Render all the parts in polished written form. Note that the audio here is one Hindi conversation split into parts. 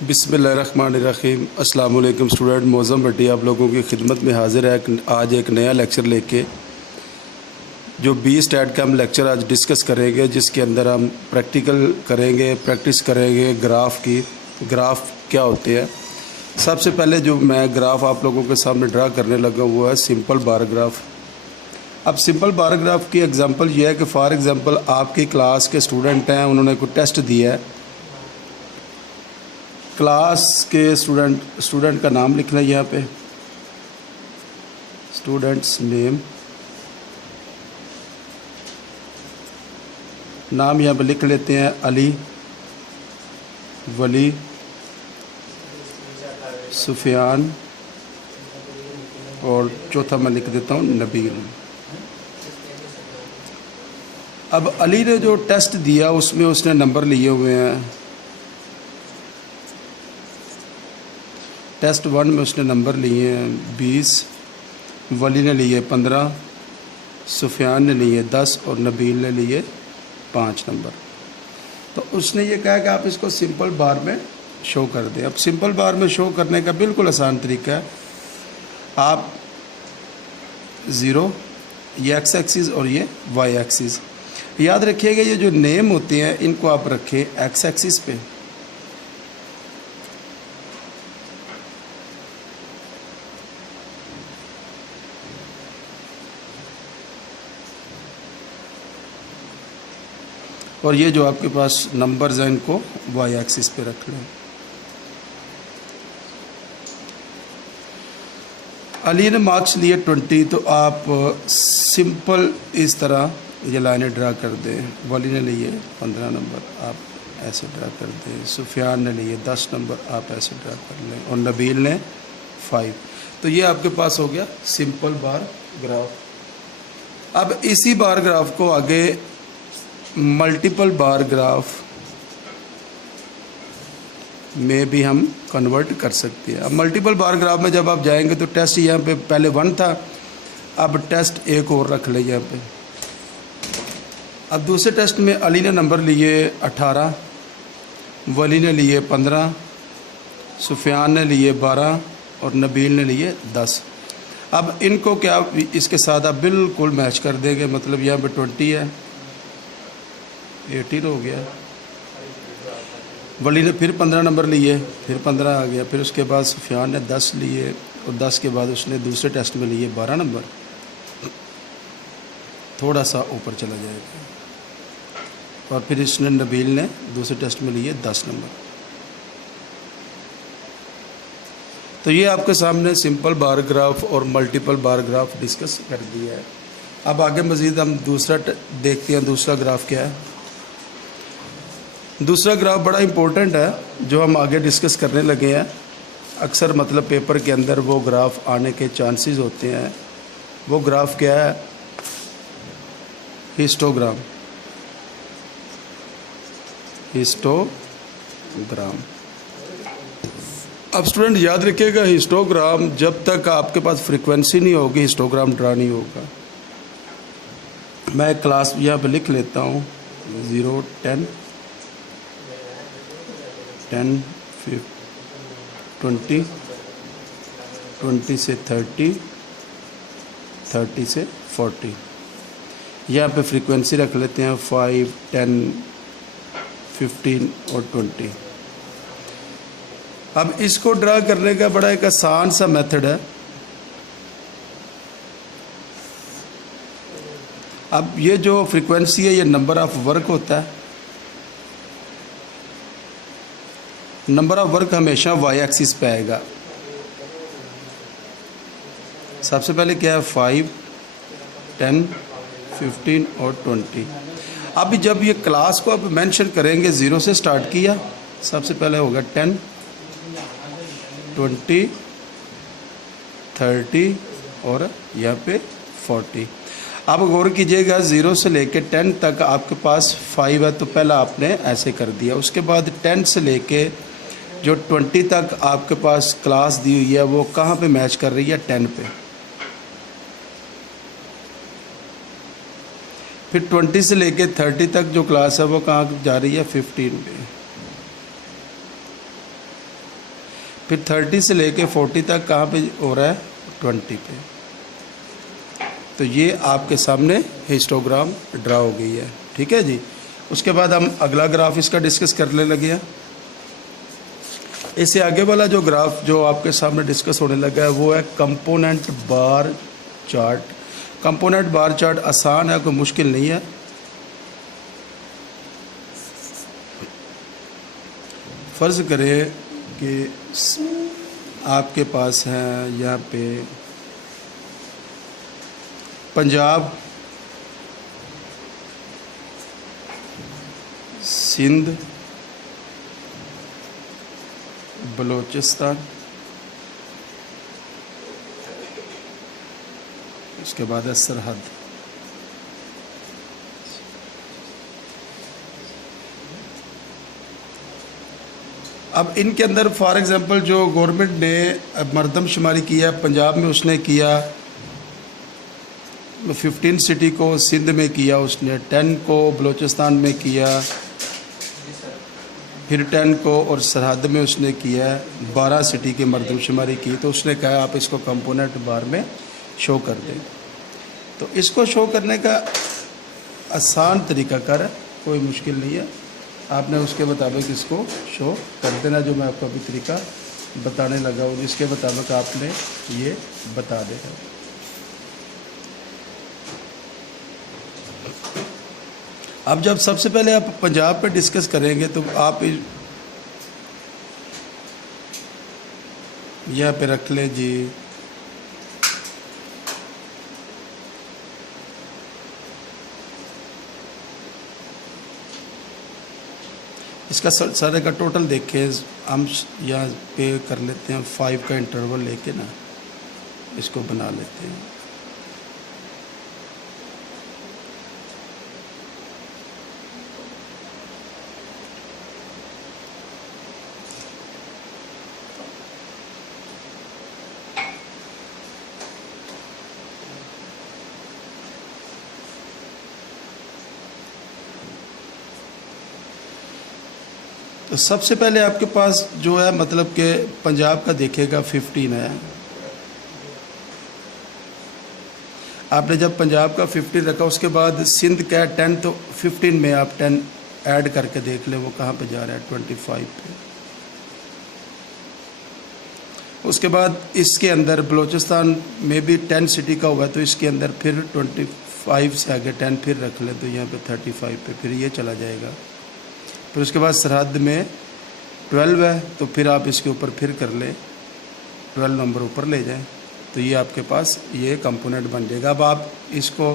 बिस्मिल्लाहिर्रहमानिर्रहीम। अस्सलाम वालेकुम स्टूडेंट। मौज़म भट्टी आप लोगों की खिदमत में हाज़िर है आज एक नया लेक्चर लेके। जो 20 स्टैट का हम लेक्चर आज डिस्कस करेंगे, जिसके अंदर हम प्रैक्टिकल करेंगे, प्रैक्टिस करेंगे ग्राफ की। ग्राफ क्या होते हैं? सबसे पहले जो मैं ग्राफ आप लोगों के सामने ड्रा करने लगा वो है सिंपल बार ग्राफ। अब सिंपल बार ग्राफ की एग्जांपल ये है कि फॉर एग्ज़ाम्पल आपकी क्लास के स्टूडेंट हैं, उन्होंने कोई टेस्ट दिया है। क्लास के स्टूडेंट का नाम लिखना है यहाँ पे, स्टूडेंट्स नेम, नाम यहाँ पे लिख लेते हैं अली, वली, सुफियान और चौथा मैं लिख देता हूँ नबील। अब अली ने जो टेस्ट दिया उसमें उसने नंबर लिए हुए हैं। टेस्ट 1 में उसने नंबर लिए हैं 20, वली ने लिए 15, सुफियान ने लिए 10 और नबील ने लिए 5 नंबर। तो उसने ये कहा कि आप इसको सिंपल बार में शो कर दें। अब सिंपल बार में शो करने का बिल्कुल आसान तरीका है। आप 0, ये एक्स एक्सिस और ये वाई एक्सिस, याद रखिएगा ये जो नेम होते हैं इनको आप रखें एक्स एक्सिस पे, और ये जो आपके पास नंबर्स हैं इनको वाई एक्सिस पे रख लें। अली ने मार्क्स लिए 20, तो आप सिंपल इस तरह ये लाइनें ड्रा कर दें। वली ने लिए 15 नंबर, आप ऐसे ड्रा कर दें। सुफियान ने लिए 10 नंबर, आप ऐसे ड्रा कर लें। और नबील ने 5। तो ये आपके पास हो गया सिंपल बार ग्राफ। अब इसी बार ग्राफ को आगे मल्टीपल बार ग्राफ में भी हम कन्वर्ट कर सकते हैं। अब मल्टीपल बार ग्राफ में जब आप जाएंगे तो टेस्ट यहाँ पे पहले 1 था, अब टेस्ट 1 और रख ले यहाँ पे। अब दूसरे टेस्ट में अली ने नंबर लिए 18, वली ने लिए 15, सुफियान ने लिए 12 और नबील ने लिए 10। अब इनको क्या इसके साथ आप बिल्कुल मैच कर देंगे, मतलब यहाँ पे 20 है, 18 हो गया। वली ने फिर 15 नंबर लिए, फिर 15 आ गया। फिर उसके बाद सुफियान ने 10 लिए और 10 के बाद उसने दूसरे टेस्ट में लिए 12 नंबर, थोड़ा सा ऊपर चला जाएगा। और फिर इसने नबील ने दूसरे टेस्ट में लिए 10 नंबर। तो ये आपके सामने सिंपल बार ग्राफ और मल्टीपल बार ग्राफ डिस्कस कर दिया है। अब आगे मज़ीद हम दूसरा देखते हैं। दूसरा ग्राफ क्या है? दूसरा ग्राफ बड़ा इम्पोर्टेंट है जो हम आगे डिस्कस करने लगे हैं। अक्सर मतलब पेपर के अंदर वो ग्राफ आने के चांसेस होते हैं। वो ग्राफ क्या है? हिस्टोग्राम। हिस्टोग्राम। अब स्टूडेंट याद रखिएगा, हिस्टोग्राम जब तक आपके पास फ्रीक्वेंसी नहीं होगी हिस्टोग्राम ड्रा नहीं होगा। मैं क्लास यहाँ पे लिख लेता हूँ 0, 10, 10, 20, 20 से 30, 30 से 40। यहाँ पे फ्रीक्वेंसी रख लेते हैं 5, 10, 15 और 20। अब इसको ड्रा करने का बड़ा एक आसान सा मेथड है। अब ये जो फ्रीक्वेंसी है ये नंबर ऑफ वर्क होता है। नंबर ऑफ वर्क हमेशा वाई एक्सिस पे आएगा। सबसे पहले क्या है? 5, 10, 15 और 20। अब जब ये क्लास को आप मेंशन करेंगे, 0 से स्टार्ट किया, सबसे पहले होगा 10, 20, 30 और यहाँ पे 40। आप गौर कीजिएगा 0 से लेके 10 तक आपके पास 5 है, तो पहला आपने ऐसे कर दिया। उसके बाद 10 से लेके जो 20 तक आपके पास क्लास दी हुई है वो कहाँ पे मैच कर रही है? 10 पे। फिर 20 से लेके 30 तक जो क्लास है वो कहाँ जा रही है? 15 पे। फिर 30 से लेके 40 तक कहाँ पे हो रहा है, 20 पे। तो ये आपके सामने हिस्टोग्राम ड्रा हो गई है, ठीक है जी। उसके बाद हम अगला ग्राफ इसका डिस्कस करने लगे हैं। इससे आगे वाला जो ग्राफ जो आपके सामने डिस्कस होने लगा है वो है component bar chart. Component bar chart आसान है, कोई मुश्किल नहीं है। फ़र्ज़ करें कि आपके पास है यहाँ पे पंजाब, सिंध, बलूचिस्तान, उसके बाद है सरहद। अब इनके अंदर फॉर एग्ज़ाम्पल जो गवर्नमेंट ने मरदमशुमारी किया, पंजाब में उसने किया 15 सिटी को, सिंध में किया उसने 10 को, बलूचिस्तान में किया फिर 10 को, और सरहद में उसने किया 12 सिटी की मरदमशुमारी की। तो उसने कहा आप इसको कंपोनेंट बार में शो कर दें। तो इसको शो करने का आसान तरीक़ाकार है, कोई मुश्किल नहीं है। आपने उसके मुताबिक इसको शो कर देना, जो मैं आपको अभी तरीका बताने लगा हूँ, जिसके मुताबिक आपने ये बता देना। अब जब सबसे पहले आप पंजाब पे डिस्कस करेंगे तो आप यहाँ पे रख लें जी इसका सारे का टोटल देखें। हम यहाँ पे कर लेते हैं 5 का इंटरवल लेके ना, इसको बना लेते हैं। तो सबसे पहले आपके पास जो है मतलब कि पंजाब का देखेगा 15 है। आपने जब पंजाब का 15 रखा, उसके बाद सिंध का 10, तो 15 में आप 10 ऐड करके देख लें वो कहाँ पे जा रहा है, 25 पे। उसके बाद इसके अंदर बलूचिस्तान में भी 10 सिटी का हुआ है, तो इसके अंदर फिर 25 से आगे 10 फिर रख लें, तो यहाँ पे 35 पे फिर ये चला जाएगा। फिर उसके बाद सरहद में 12 है, तो फिर आप इसके ऊपर फिर कर लें, 12 नंबर ऊपर ले जाएं, तो ये आपके पास ये कंपोनेंट बन जाएगा। अब आप इसको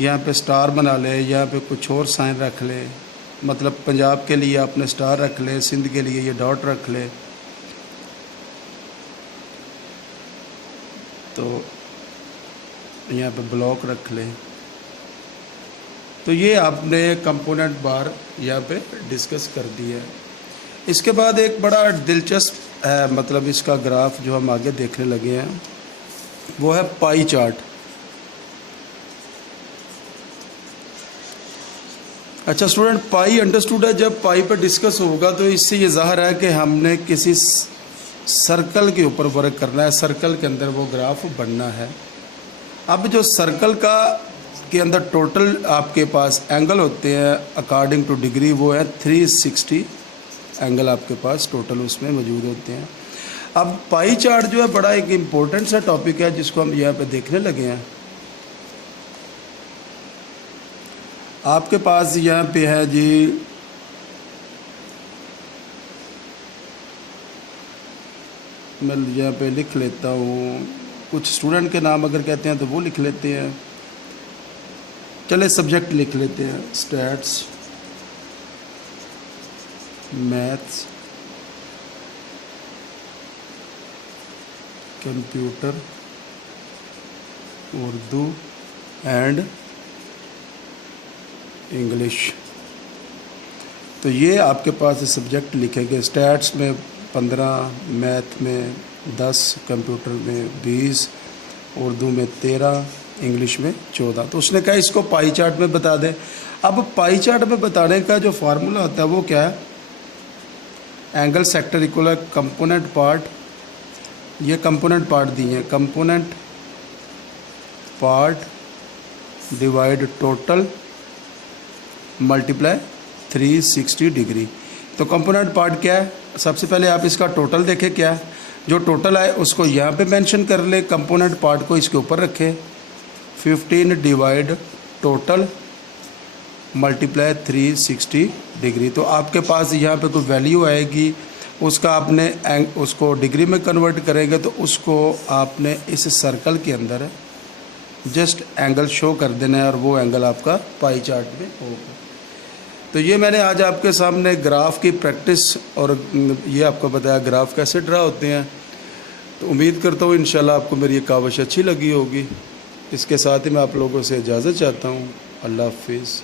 यहाँ पे स्टार बना लें, यहाँ पे कुछ और साइन रख लें, मतलब पंजाब के लिए आपने स्टार रख लें, सिंध के लिए ये डॉट रख लें, तो यहाँ पे ब्लॉक रख लें। तो ये आपने कंपोनेंट बार यहाँ पे डिस्कस कर दिया है। इसके बाद एक बड़ा दिलचस्प है, मतलब इसका ग्राफ जो हम आगे देखने लगे हैं वो है पाई चार्ट। अच्छा स्टूडेंट, पाई अंडरस्टूड है। जब पाई पर डिस्कस होगा तो इससे ये ज़ाहिर है कि हमने किसी सर्कल के ऊपर वर्क करना है, सर्कल के अंदर वो ग्राफ बनना है। अब जो सर्कल का के अंदर टोटल आपके पास एंगल होते हैं अकॉर्डिंग टू डिग्री, वो है 360 एंगल आपके पास टोटल उसमें मौजूद होते हैं। अब पाई चार्ट जो है बड़ा एक इम्पोर्टेंट सा टॉपिक है जिसको हम यहाँ पे देखने लगे हैं। आपके पास यहाँ पे है जी मैं यहाँ पे लिख लेता हूँ, कुछ स्टूडेंट के नाम अगर कहते हैं तो वो लिख लेते हैं। चले सब्जेक्ट लिख लेते हैं, stats, maths, computer, Urdu and English. तो ये आपके पास सब्जेक्ट लिखेंगे। स्टैट्स में 15, मैथ में 10, कंप्यूटर में 20, उर्दू में 13, इंग्लिश में 14। तो उसने कहा इसको पाई चार्ट में बता दें। अब पाई चार्ट में बताने का जो फार्मूला होता है वो क्या है, एंगल सेक्टर इक्वल है कंपोनेंट पार्ट, ये कंपोनेंट पार्ट दिए हैं, component part divide total multiply 360 degree. तो कंपोनेंट पार्ट क्या है, सबसे पहले आप इसका टोटल देखें क्या है, जो टोटल है उसको यहाँ पे मेंशन कर ले, कंपोनेंट पार्ट को इसके ऊपर रखें, 15 डिवाइड टोटल मल्टीप्लाई 360 डिग्री। तो आपके पास यहाँ पे कोई वैल्यू आएगी, उसका आपने उसको डिग्री में कन्वर्ट करेंगे तो उसको आपने इस सर्कल के अंदर जस्ट एंगल शो कर देना है और वो एंगल आपका पाई चार्ट में होगा। तो ये मैंने आज आपके सामने ग्राफ की प्रैक्टिस और ये आपको बताया ग्राफ कैसे ड्रा होते हैं। तो उम्मीद करता हूँ इंशाल्लाह आपको मेरी ये काविश अच्छी लगी होगी। इसके साथ ही मैं आप लोगों से इजाज़त चाहता हूँ। अल्लाह हाफिज़।